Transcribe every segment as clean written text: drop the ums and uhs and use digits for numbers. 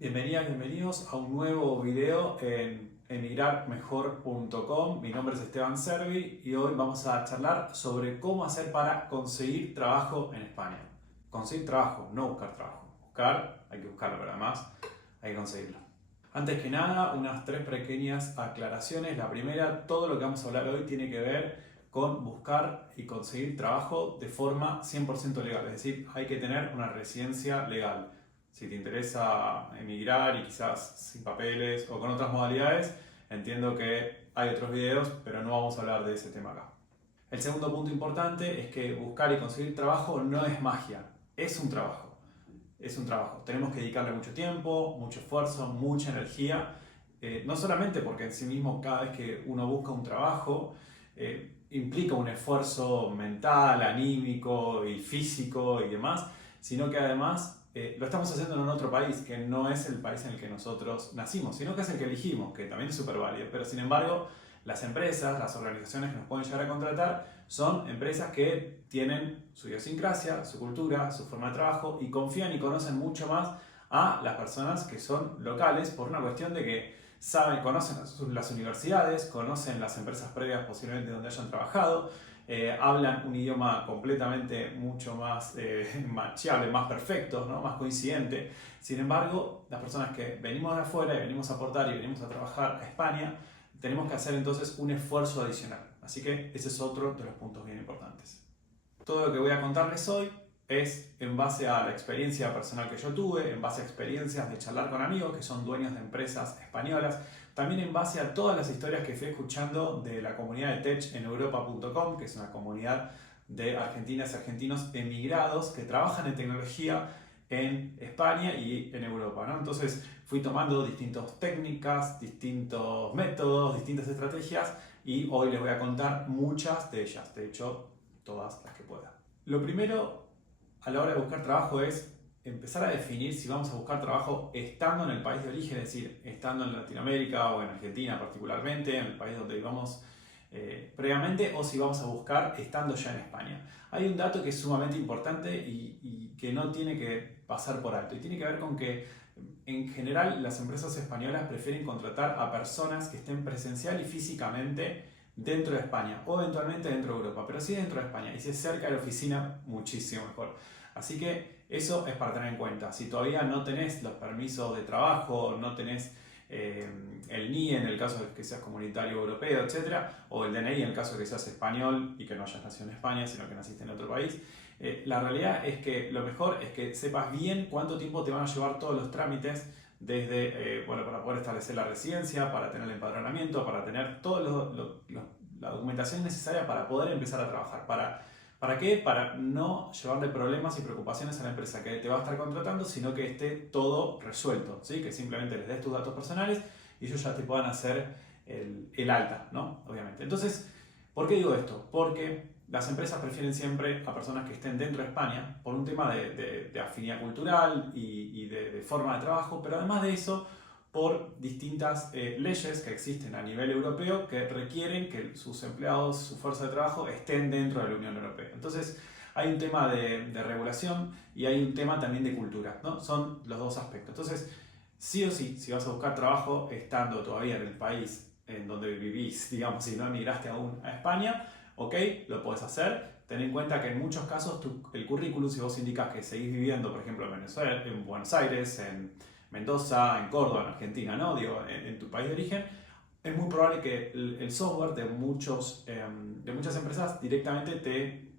Bienvenidas, bienvenidos a un nuevo video en emigrarmejor.com. Mi nombre es Esteban Servi y hoy vamos a charlar sobre cómo hacer para conseguir trabajo en España. Conseguir trabajo, no buscar trabajo. Buscar, hay que buscarlo, pero además hay que conseguirlo. Antes que nada, unas tres pequeñas aclaraciones. La primera, todo lo que vamos a hablar hoy tiene que ver con buscar y conseguir trabajo de forma 100% legal. Es decir, hay que tener una residencia legal. Si te interesa emigrar y quizás sin papeles o con otras modalidades, entiendo que hay otros videos, pero no vamos a hablar de ese tema acá. El segundo punto importante es que buscar y conseguir trabajo no es magia, es un trabajo. Es un trabajo. Tenemos que dedicarle mucho tiempo, mucho esfuerzo, mucha energía. No solamente porque en sí mismo cada vez que uno busca un trabajo implica un esfuerzo mental, anímico y físico y demás, sino que además lo estamos haciendo en otro país, que no es el país en el que nosotros nacimos, sino que es el que elegimos, que también es súper válido. Pero sin embargo, las empresas, las organizaciones que nos pueden llegar a contratar, son empresas que tienen su idiosincrasia, su cultura, su forma de trabajo y confían y conocen mucho más a las personas que son locales por una cuestión de que saben, conocen las universidades, conocen las empresas previas posiblemente donde hayan trabajado, hablan un idioma completamente mucho más macheable, más perfecto, ¿no? Más coincidente. Sin embargo, las personas que venimos de afuera y venimos a aportar y venimos a trabajar a España, tenemos que hacer entonces un esfuerzo adicional. Así que ese es otro de los puntos bien importantes. Todo lo que voy a contarles hoy es en base a la experiencia personal que yo tuve, en base a experiencias de charlar con amigos que son dueños de empresas españolas, también en base a todas las historias que fui escuchando de la comunidad de tech en europa.com, que es una comunidad de argentinas y argentinos emigrados que trabajan en tecnología en España y en Europa, ¿no? Entonces fui tomando distintas técnicas, distintos métodos, distintas estrategias y hoy les voy a contar muchas de ellas, de hecho todas las que pueda. Lo primero a la hora de buscar trabajo es empezar a definir si vamos a buscar trabajo estando en el país de origen, es decir, estando en Latinoamérica o en Argentina particularmente, en el país donde vivamos previamente, o si vamos a buscar estando ya en España. Hay un dato que es sumamente importante y que no tiene que pasar por alto y tiene que ver con que en general las empresas españolas prefieren contratar a personas que estén presencial y físicamente dentro de España o eventualmente dentro de Europa, pero sí dentro de España y si es cerca de la oficina muchísimo mejor. Así que eso es para tener en cuenta. Si todavía no tenés los permisos de trabajo, no tenés el NIE en el caso de que seas comunitario europeo, etcétera, o el DNI en el caso de que seas español y que no hayas nacido en España, sino que naciste en otro país, la realidad es que lo mejor es que sepas bien cuánto tiempo te van a llevar todos los trámites desde, para poder establecer la residencia, para tener el empadronamiento, para tener toda la documentación necesaria para poder empezar a trabajar. ¿Para qué? Para no llevarle problemas y preocupaciones a la empresa que te va a estar contratando, sino que esté todo resuelto, ¿sí? Que simplemente les des tus datos personales y ellos ya te puedan hacer el alta, ¿no? Obviamente. Entonces, ¿por qué digo esto? Porque las empresas prefieren siempre a personas que estén dentro de España por un tema de afinidad cultural y de forma de trabajo, pero además de eso, por distintas leyes que existen a nivel europeo que requieren que sus empleados, su fuerza de trabajo estén dentro de la Unión Europea. Entonces hay un tema de regulación y hay un tema también de cultura, ¿no? Son los dos aspectos. Entonces, sí o sí, si vas a buscar trabajo estando todavía en el país en donde vivís, digamos, si no emigraste aún a España, ok, lo puedes hacer. Ten en cuenta que en muchos casos el currículum, si vos indicas que seguís viviendo, por ejemplo, en Venezuela, en Buenos Aires, en Mendoza, en Córdoba, en Argentina, ¿no? Digo, en tu país de origen, es muy probable que el software de muchas empresas directamente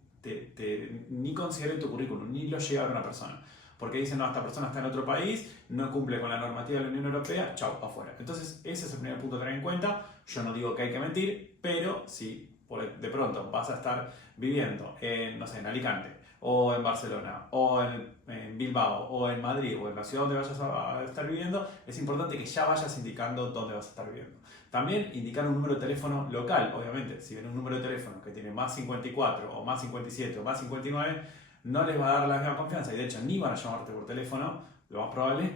ni considere tu currículum, ni lo llegue a una persona. Porque dicen, no, esta persona está en otro país, no cumple con la normativa de la Unión Europea, chao, afuera. Entonces, ese es el primer punto a tener en cuenta. Yo no digo que hay que mentir, pero si de pronto vas a estar viviendo en, no sé, en Alicante, o en Barcelona, o en Bilbao, o en Madrid, o en la ciudad donde vayas a estar viviendo, es importante que ya vayas indicando dónde vas a estar viviendo. También indicar un número de teléfono local, obviamente. Si ven un número de teléfono que tiene más 54, o más 57, o más 59, no les va a dar la misma confianza, y de hecho ni van a llamarte por teléfono, lo más probable,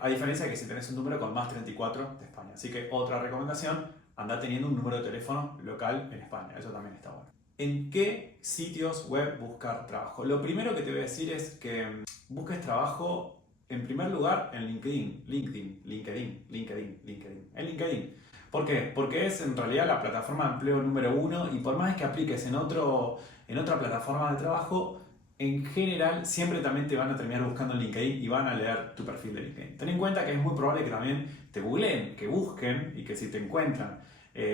a diferencia de que si tenés un número con más 34 de España. Así que otra recomendación, anda teniendo un número de teléfono local en España, eso también está bueno. ¿En qué sitios web buscar trabajo? Lo primero que te voy a decir es que busques trabajo En primer lugar, en LinkedIn. ¿Por qué? Porque es en realidad la plataforma de empleo número uno y por más que apliques en otra plataforma de trabajo, en general siempre también te van a terminar buscando en LinkedIn y van a leer tu perfil de LinkedIn. Ten en cuenta que es muy probable que también te googleen, que busquen y que si te encuentran,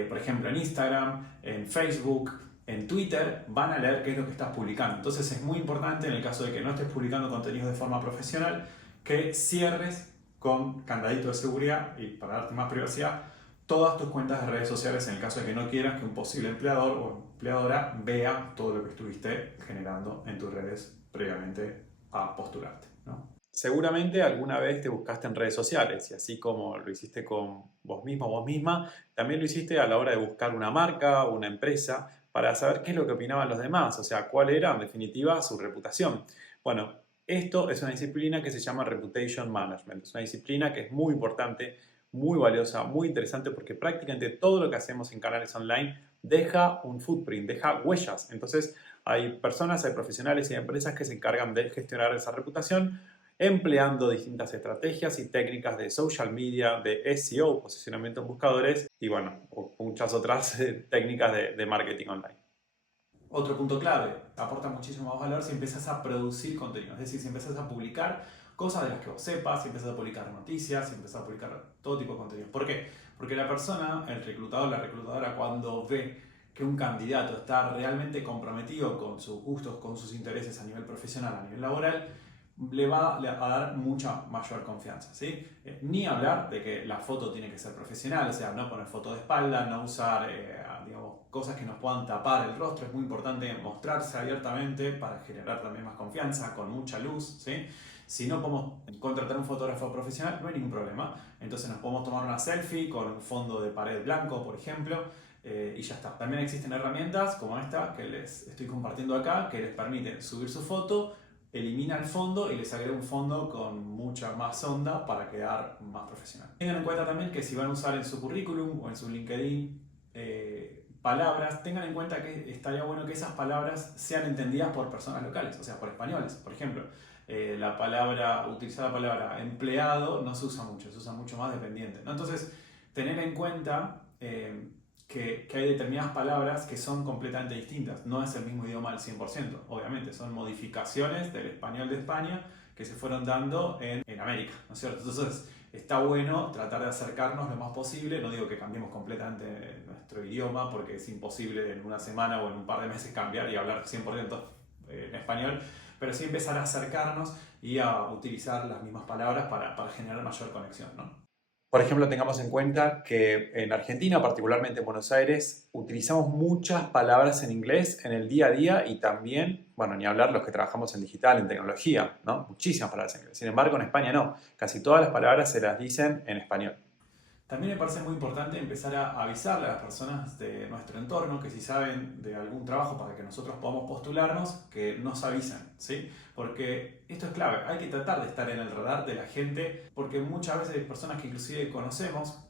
por ejemplo en Instagram, en Facebook, en Twitter, van a leer qué es lo que estás publicando. Entonces es muy importante en el caso de que no estés publicando contenidos de forma profesional, que cierres con candadito de seguridad y para darte más privacidad todas tus cuentas de redes sociales en el caso de que no quieras que un posible empleador o empleadora vea todo lo que estuviste generando en tus redes previamente a postularte, ¿no? Seguramente alguna vez te buscaste en redes sociales y así como lo hiciste con vos mismo o vos misma, también lo hiciste a la hora de buscar una marca o una empresa para saber qué es lo que opinaban los demás, o sea, cuál era en definitiva su reputación. Bueno, esto es una disciplina que se llama Reputation Management. Es una disciplina que es muy importante, muy valiosa, muy interesante porque prácticamente todo lo que hacemos en canales online deja un footprint, deja huellas. Entonces hay personas, hay profesionales y hay empresas que se encargan de gestionar esa reputación empleando distintas estrategias y técnicas de social media, de SEO, posicionamiento en buscadores y bueno, muchas otras técnicas de marketing online. Otro punto clave, aporta muchísimo más valor si empiezas a producir contenido, es decir, si empiezas a publicar cosas de las que vos sepas, si empiezas a publicar noticias, si empiezas a publicar todo tipo de contenido. ¿Por qué? Porque la persona, el reclutador, la reclutadora, cuando ve que un candidato está realmente comprometido con sus gustos, con sus intereses a nivel profesional, a nivel laboral, le va a dar mucha mayor confianza, ¿sí? Ni hablar de que la foto tiene que ser profesional, o sea, no poner foto de espalda, no usar digamos, cosas que nos puedan tapar el rostro, es muy importante mostrarse abiertamente para generar también más confianza, con mucha luz, ¿sí? Si no podemos contratar un fotógrafo profesional, no hay ningún problema, entonces nos podemos tomar una selfie con un fondo de pared blanco, por ejemplo, y ya está. También existen herramientas como esta que les estoy compartiendo acá, que les permiten subir su foto, elimina el fondo y les agrega un fondo con mucha más onda para quedar más profesional. Tengan en cuenta también que si van a usar en su currículum o en su LinkedIn palabras, tengan en cuenta que estaría bueno que esas palabras sean entendidas por personas locales, o sea, por españoles. Por ejemplo, utilizar la palabra empleado no se usa mucho, se usa mucho más dependiente, ¿no? Entonces, tener en cuenta que hay determinadas palabras que son completamente distintas. No es el mismo idioma al 100%, obviamente. Son modificaciones del español de España que se fueron dando en América, ¿no es cierto? Entonces, está bueno tratar de acercarnos lo más posible. No digo que cambiemos completamente nuestro idioma porque es imposible en una semana o en un par de meses cambiar y hablar 100% en español, pero sí empezar a acercarnos y a utilizar las mismas palabras para generar mayor conexión, ¿no? Por ejemplo, tengamos en cuenta que en Argentina, particularmente en Buenos Aires, utilizamos muchas palabras en inglés en el día a día y también, bueno, ni hablar los que trabajamos en digital, en tecnología, ¿no? Muchísimas palabras en inglés. Sin embargo, en España no. Casi todas las palabras se las dicen en español. También me parece muy importante empezar a avisarle a las personas de nuestro entorno que si saben de algún trabajo para que nosotros podamos postularnos, que nos avisen, ¿sí? Porque esto es clave, hay que tratar de estar en el radar de la gente, porque muchas veces hay personas que inclusive conocemos,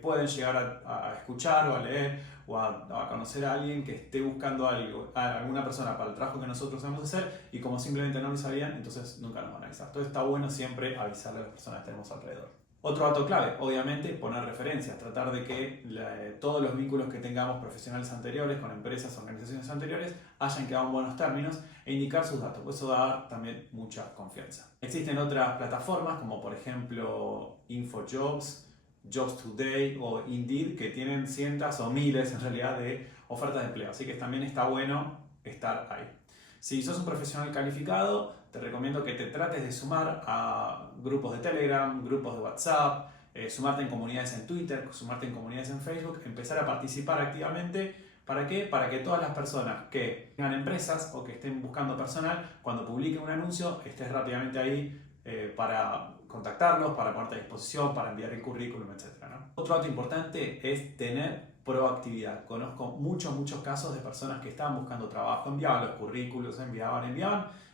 pueden llegar a escuchar o a leer o a conocer a alguien que esté buscando algo, a alguna persona para el trabajo que nosotros debemos hacer y como simplemente no lo sabían, entonces nunca nos van a avisar. Entonces está bueno siempre avisarle a las personas que tenemos alrededor. Otro dato clave, obviamente, poner referencias, tratar de que todos los vínculos que tengamos profesionales anteriores con empresas o organizaciones anteriores hayan quedado en buenos términos e indicar sus datos, pues eso da también mucha confianza. Existen otras plataformas como por ejemplo InfoJobs, Jobs Today o Indeed que tienen cientos o miles en realidad de ofertas de empleo, así que también está bueno estar ahí. Si sos un profesional calificado, te recomiendo que te trates de sumar a grupos de Telegram, grupos de WhatsApp, sumarte en comunidades en Twitter, sumarte en comunidades en Facebook, empezar a participar activamente. ¿Para qué? Para que todas las personas que tengan empresas o que estén buscando personal, cuando publiquen un anuncio, estés rápidamente ahí para contactarlos, para ponerte a disposición, para enviar el currículum, etc., ¿no? Otro dato importante es tener proactividad. Conozco muchos casos de personas que estaban buscando trabajo, enviaban los currículos, enviaban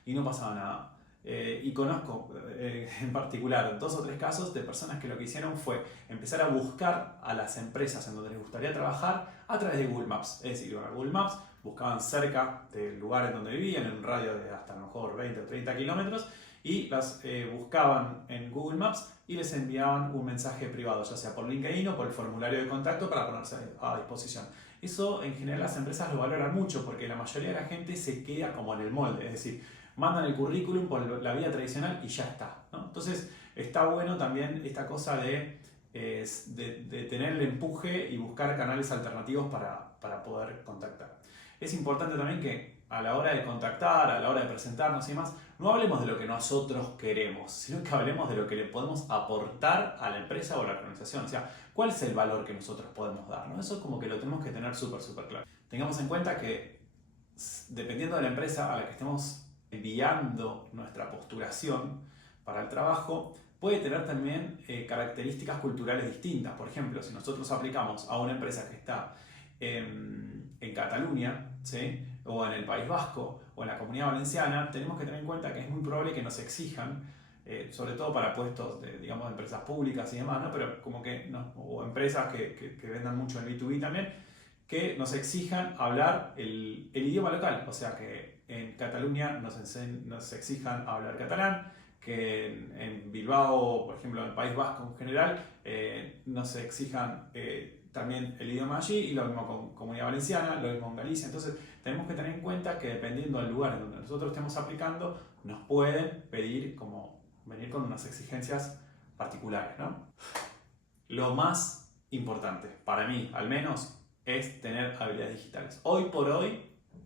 y no pasaba nada. Y conozco en particular 2 o 3 casos de personas que lo que hicieron fue empezar a buscar a las empresas en donde les gustaría trabajar a través de Google Maps. Es decir, iban a Google Maps, buscaban cerca del lugar en donde vivían, en un radio de hasta a lo mejor 20 o 30 kilómetros, y las buscaban en Google Maps y les enviaban un mensaje privado, ya sea por LinkedIn o por el formulario de contacto para ponerse a disposición. Eso en general las empresas lo valoran mucho porque la mayoría de la gente se queda como en el molde, es decir, mandan el currículum por la vía tradicional y ya está, ¿no? Entonces está bueno también esta cosa de tener el empuje y buscar canales alternativos para poder contactar. Es importante también que a la hora de contactar, a la hora de presentarnos y demás, no hablemos de lo que nosotros queremos, sino que hablemos de lo que le podemos aportar a la empresa o a la organización. O sea, ¿cuál es el valor que nosotros podemos dar, ¿no? Eso es como que lo tenemos que tener súper claro. Tengamos en cuenta que dependiendo de la empresa a la que estemos enviando nuestra postulación para el trabajo, puede tener también características culturales distintas. Por ejemplo, si nosotros aplicamos a una empresa que está en Cataluña, ¿sí? O en el País Vasco o en la Comunidad Valenciana, tenemos que tener en cuenta que es muy probable que nos exijan, sobre todo para puestos de, digamos, de empresas públicas y demás, ¿no? Pero como que, no, o empresas que vendan mucho en B2B también, que nos exijan hablar el idioma local. O sea, que en Cataluña nos exijan hablar catalán, que en Bilbao, por ejemplo, en el País Vasco en general, nos exijan también el idioma allí, y lo mismo con Comunidad Valenciana, lo mismo en Galicia. Entonces tenemos que tener en cuenta que dependiendo del lugar en donde nosotros estemos aplicando, nos pueden pedir como venir con unas exigencias particulares, ¿no? Lo más importante, para mí al menos, es tener habilidades digitales. Hoy por hoy,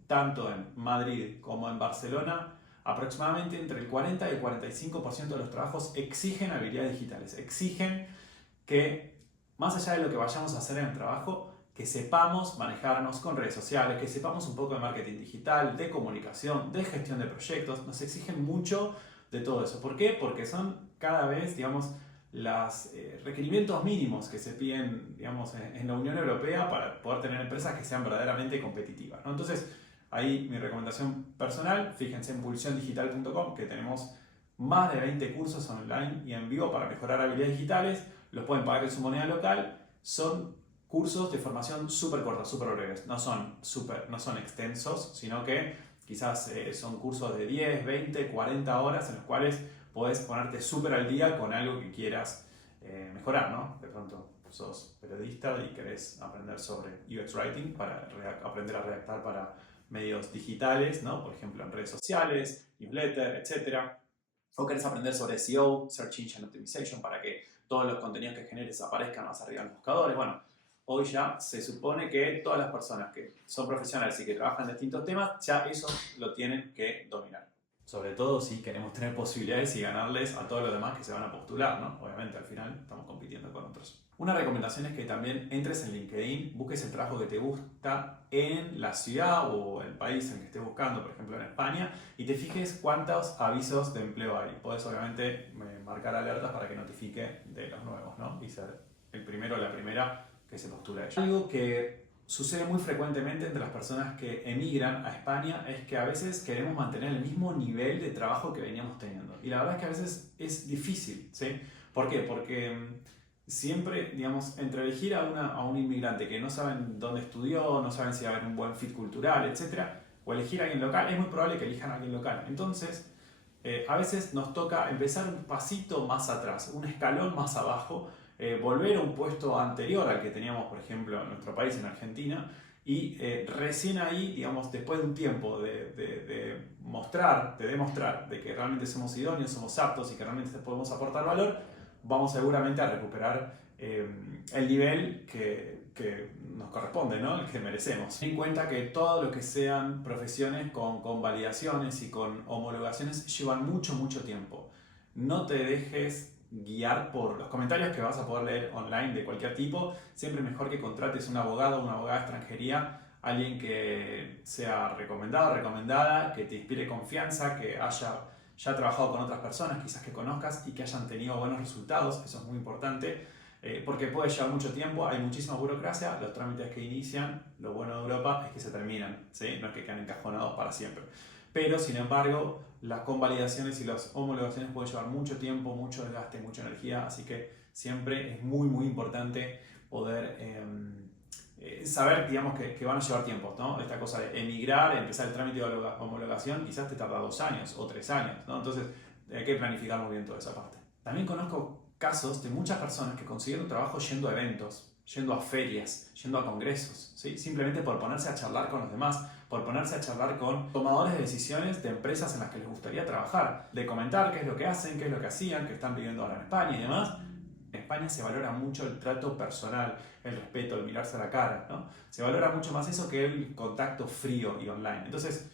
tanto en Madrid como en Barcelona, aproximadamente entre el 40 y el 45% de los trabajos exigen habilidades digitales, exigen que más allá de lo que vayamos a hacer en el trabajo, que sepamos manejarnos con redes sociales, que sepamos un poco de marketing digital, de comunicación, de gestión de proyectos. Nos exigen mucho de todo eso. ¿Por qué? Porque son cada vez, digamos, los requerimientos mínimos que se piden, digamos, en la Unión Europea para poder tener empresas que sean verdaderamente competitivas, ¿no? Entonces, ahí mi recomendación personal, fíjense en pulsiondigital.com, que tenemos más de 20 cursos online y en vivo para mejorar habilidades digitales. Los pueden pagar en su moneda local. Son cursos de formación súper cortos, súper breves. No son extensos, sino que quizás son cursos de 10, 20, 40 horas en los cuales podés ponerte súper al día con algo que quieras mejorar, ¿no? De pronto sos periodista y querés aprender sobre UX Writing para aprender a redactar para medios digitales, ¿no? Por ejemplo, en redes sociales, newsletter, etc. O querés aprender sobre SEO, Search Engine Optimization, para que todos los contenidos que generes aparezcan más arriba en los buscadores. Bueno, hoy ya se supone que todas las personas que son profesionales y que trabajan en distintos temas, ya eso lo tienen que dominar. Sobre todo si queremos tener posibilidades y ganarles a todos los demás que se van a postular, ¿no? Obviamente al final estamos compitiendo con otros. Una recomendación es que también entres en LinkedIn, busques el trabajo que te gusta en la ciudad o el país en que estés buscando, por ejemplo en España, y te fijes cuántos avisos de empleo hay. Podés obviamente marcar alertas para que notifique de los nuevos, ¿no? Y ser el primero o la primera que se postula a ello. Algo que sucede muy frecuentemente entre las personas que emigran a España es que a veces queremos mantener el mismo nivel de trabajo que veníamos teniendo. Y la verdad es que a veces es difícil, ¿sí? ¿Por qué? Porque siempre, digamos, entre elegir a un inmigrante que no saben dónde estudió, no saben si va a haber un buen fit cultural, etc., o elegir a alguien local, es muy probable que elijan a alguien local. Entonces, a veces nos toca empezar un pasito más atrás, un escalón más abajo, volver a un puesto anterior al que teníamos, por ejemplo, en nuestro país, en Argentina, y recién ahí, digamos, después de un tiempo de demostrar de que realmente somos idóneos, somos aptos y que realmente podemos aportar valor, vamos seguramente a recuperar el nivel que nos corresponde, ¿no? El que merecemos. Ten en cuenta que todo lo que sean profesiones con validaciones y con homologaciones llevan mucho tiempo. No te dejes guiar por los comentarios que vas a poder leer online de cualquier tipo. Siempre es mejor que contrates un abogado o una abogada de extranjería, alguien que sea recomendado, recomendada, que te inspire confianza, que haya ya trabajado con otras personas, quizás que conozcas y que hayan tenido buenos resultados. Eso es muy importante, porque puede llevar mucho tiempo, hay muchísima burocracia, los trámites que inician, lo bueno de Europa es que se terminan, ¿sí? No es que quedan encajonados para siempre. Pero, sin embargo, las convalidaciones y las homologaciones pueden llevar mucho tiempo, mucho desgaste, mucha energía, así que siempre es muy importante poder saber, digamos, que van a llevar tiempo, ¿no? Esta cosa de emigrar, empezar el trámite de homologación, quizás te tarda 2 años o 3 años, ¿no? Entonces, hay que planificar muy bien toda esa parte. También conozco casos de muchas personas que consiguieron trabajo yendo a eventos, yendo a ferias, yendo a congresos, ¿sí? Simplemente por ponerse a charlar con los demás, por ponerse a charlar con tomadores de decisiones de empresas en las que les gustaría trabajar, de comentar qué es lo que hacen, qué es lo que hacían, qué están viviendo ahora en España y demás. En España se valora mucho el trato personal, el respeto, el mirarse a la cara, ¿no? Se valora mucho más eso que el contacto frío y online. Entonces,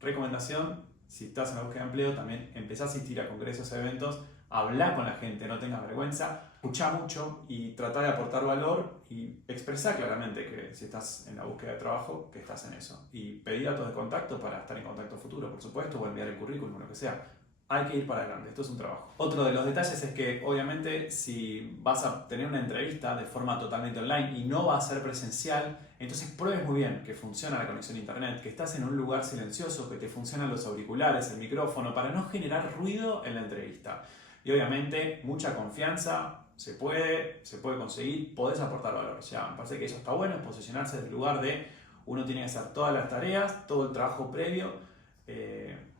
recomendación, si estás en la búsqueda de empleo, también empezá a asistir a congresos, a eventos, habla con la gente, no tengas vergüenza, escuchá mucho y trata de aportar valor y expresar claramente que si estás en la búsqueda de trabajo, que estás en eso. Y pedir datos de contacto para estar en contacto futuro, por supuesto, o enviar el currículum o lo que sea. Hay que ir para adelante, esto es un trabajo. Otro de los detalles es que obviamente si vas a tener una entrevista de forma totalmente online y no va a ser presencial, entonces pruebes muy bien que funciona la conexión a internet, que estás en un lugar silencioso, que te funcionan los auriculares, el micrófono, para no generar ruido en la entrevista. Y obviamente mucha confianza, se puede conseguir, podés aportar valor. O sea, me parece que eso está bueno, posicionarse desde el lugar de uno tiene que hacer todas las tareas, todo el trabajo previo,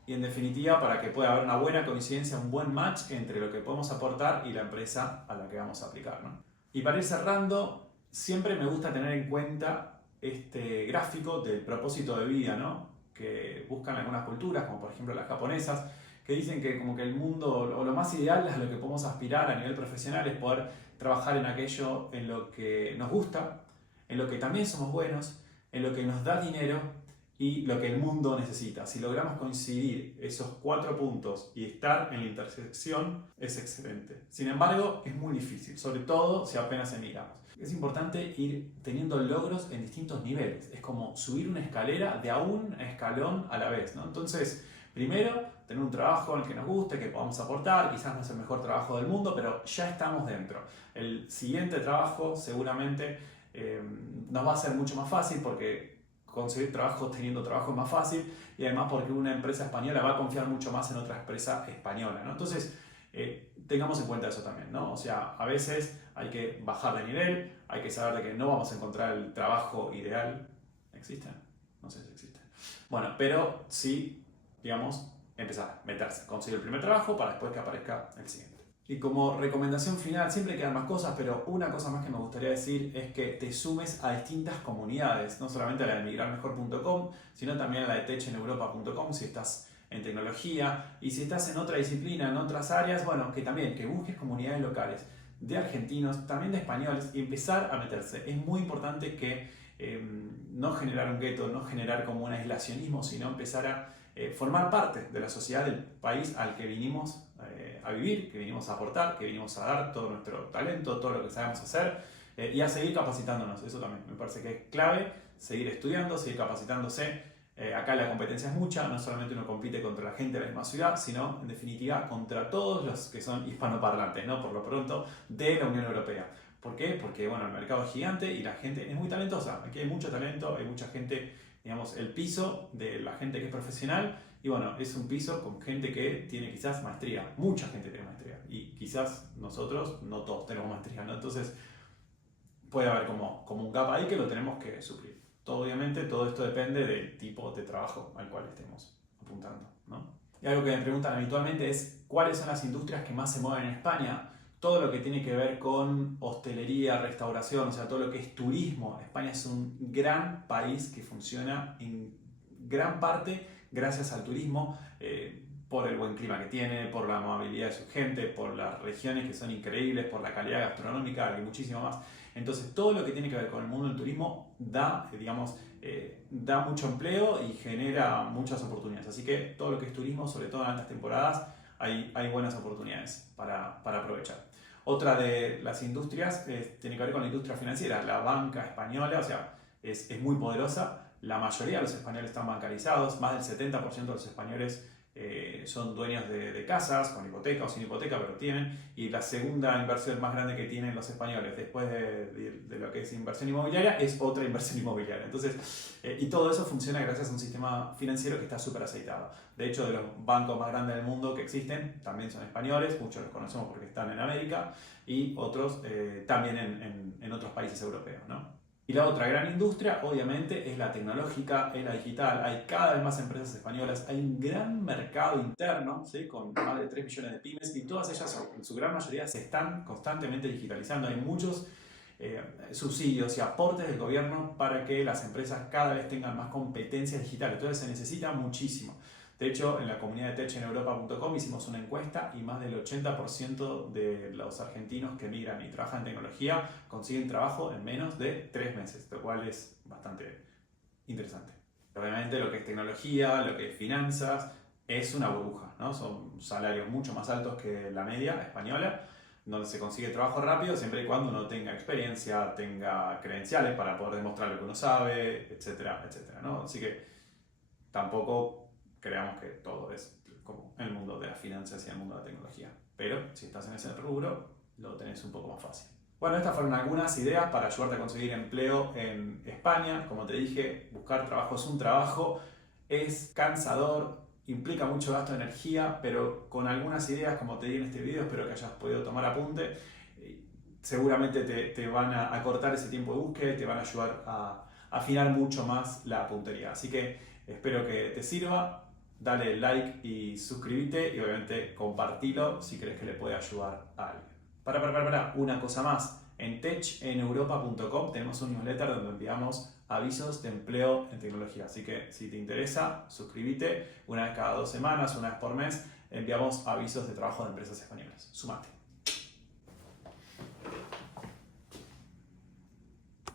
y en definitiva para que pueda haber una buena coincidencia, un buen match entre lo que podemos aportar y la empresa a la que vamos a aplicar, ¿no? Y para ir cerrando, siempre me gusta tener en cuenta este gráfico del propósito de vida, ¿no? Que buscan algunas culturas, como por ejemplo las japonesas, que dicen que como que el mundo, o lo más ideal a lo que podemos aspirar a nivel profesional es poder trabajar en aquello en lo que nos gusta, en lo que también somos buenos, en lo que nos da dinero y lo que el mundo necesita. Si logramos coincidir esos 4 puntos y estar en la intersección, es excelente. Sin embargo, es muy difícil, sobre todo si apenas emigramos. Es importante ir teniendo logros en distintos niveles. Es como subir una escalera de a un escalón a la vez, ¿no? Entonces, primero, tener un trabajo en el que nos guste, que podamos aportar, quizás no es el mejor trabajo del mundo, pero ya estamos dentro. El siguiente trabajo seguramente nos va a ser mucho más fácil porque conseguir trabajo teniendo trabajo es más fácil y además porque una empresa española va a confiar mucho más en otra empresa española, ¿no? Entonces, tengamos en cuenta eso también, ¿no? O sea, a veces hay que bajar de nivel, hay que saber de que no vamos a encontrar el trabajo ideal. ¿Existe? No sé si existe. Bueno, pero sí, digamos, empezar, meterse, conseguir el primer trabajo para después que aparezca el siguiente. Y como recomendación final, siempre quedan más cosas, pero una cosa más que me gustaría decir es que te sumes a distintas comunidades, no solamente a la de migrarmejor.com, sino también a la de techeneuropa.com si estás en tecnología y si estás en otra disciplina, en otras áreas, bueno, que también, que busques comunidades locales de argentinos, también de españoles y empezar a meterse. Es muy importante que no generar un gueto, no generar como un aislacionismo, sino empezar a formar parte de la sociedad del país al que vinimos a vivir, que vinimos a aportar, que vinimos a dar todo nuestro talento, todo lo que sabemos hacer y a seguir capacitándonos. Eso también me parece que es clave, seguir estudiando, seguir capacitándose. Acá la competencia es mucha, no solamente uno compite contra la gente de la misma ciudad, sino en definitiva contra todos los que son hispanoparlantes, ¿no? Por lo pronto, de la Unión Europea. ¿Por qué? Porque bueno, el mercado es gigante y la gente es muy talentosa. Aquí hay mucho talento, hay mucha gente, digamos, el piso de la gente que es profesional. Y bueno, es un piso con gente que tiene quizás maestría, mucha gente tiene maestría y quizás nosotros no todos tenemos maestría, ¿no? Entonces puede haber como un gap ahí que lo tenemos que suplir. Obviamente todo esto depende del tipo de trabajo al cual estemos apuntando, ¿no? Y algo que me preguntan habitualmente es ¿cuáles son las industrias que más se mueven en España? Todo lo que tiene que ver con hostelería, restauración, o sea, todo lo que es turismo. España es un gran país que funciona en gran parte gracias al turismo, por el buen clima que tiene, por la amabilidad de su gente, por las regiones que son increíbles, por la calidad gastronómica y muchísimo más. Entonces, todo lo que tiene que ver con el mundo del turismo da, digamos, da mucho empleo y genera muchas oportunidades. Así que todo lo que es turismo, sobre todo en altas temporadas, hay buenas oportunidades para aprovechar. Otra de las industrias tiene que ver con la industria financiera, la banca española, o sea, es muy poderosa. La mayoría de los españoles están bancarizados, más del 70% de los españoles son dueños de casas, con hipoteca o sin hipoteca, pero tienen. Y la segunda inversión más grande que tienen los españoles después de lo que es inversión inmobiliaria es otra inversión inmobiliaria. Entonces, y todo eso funciona gracias a un sistema financiero que está súper aceitado. De hecho, de los bancos más grandes del mundo que existen, también son españoles, muchos los conocemos porque están en América y otros también en otros países europeos, ¿no? Y la otra gran industria, obviamente, es la tecnológica, es la digital. Hay cada vez más empresas españolas, hay un gran mercado interno, ¿sí? Con más de 3 millones de pymes, y todas ellas, en su gran mayoría, se están constantemente digitalizando. Hay muchos subsidios y aportes del gobierno para que las empresas cada vez tengan más competencias digitales. Entonces se necesita muchísimo. De hecho, en la comunidad de Tech en Europa.com hicimos una encuesta y más del 80% de los argentinos que migran y trabajan en tecnología consiguen trabajo en menos de 3 meses, lo cual es bastante interesante. Obviamente lo que es tecnología, lo que es finanzas, es una burbuja, ¿no? Son salarios mucho más altos que la media española, donde se consigue trabajo rápido siempre y cuando uno tenga experiencia, tenga credenciales para poder demostrar lo que uno sabe, etcétera, etcétera, ¿no? Así que tampoco creamos que todo es como el mundo de las finanzas y el mundo de la tecnología. Pero si estás en ese rubro, lo tenés un poco más fácil. Bueno, estas fueron algunas ideas para ayudarte a conseguir empleo en España. Como te dije, buscar trabajo es un trabajo, es cansador, implica mucho gasto de energía, pero con algunas ideas, como te di en este video, espero que hayas podido tomar apunte. Seguramente te van a cortar ese tiempo de búsqueda y te van a ayudar a afinar mucho más la puntería. Así que espero que te sirva. Dale like y suscríbete y obviamente compartilo si crees que le puede ayudar a alguien. Una cosa más. En techeneuropa.com tenemos un newsletter donde enviamos avisos de empleo en tecnología. Así que si te interesa, suscríbete. Una vez cada 2 semanas, una vez por mes, enviamos avisos de trabajo de empresas españolas. Sumate.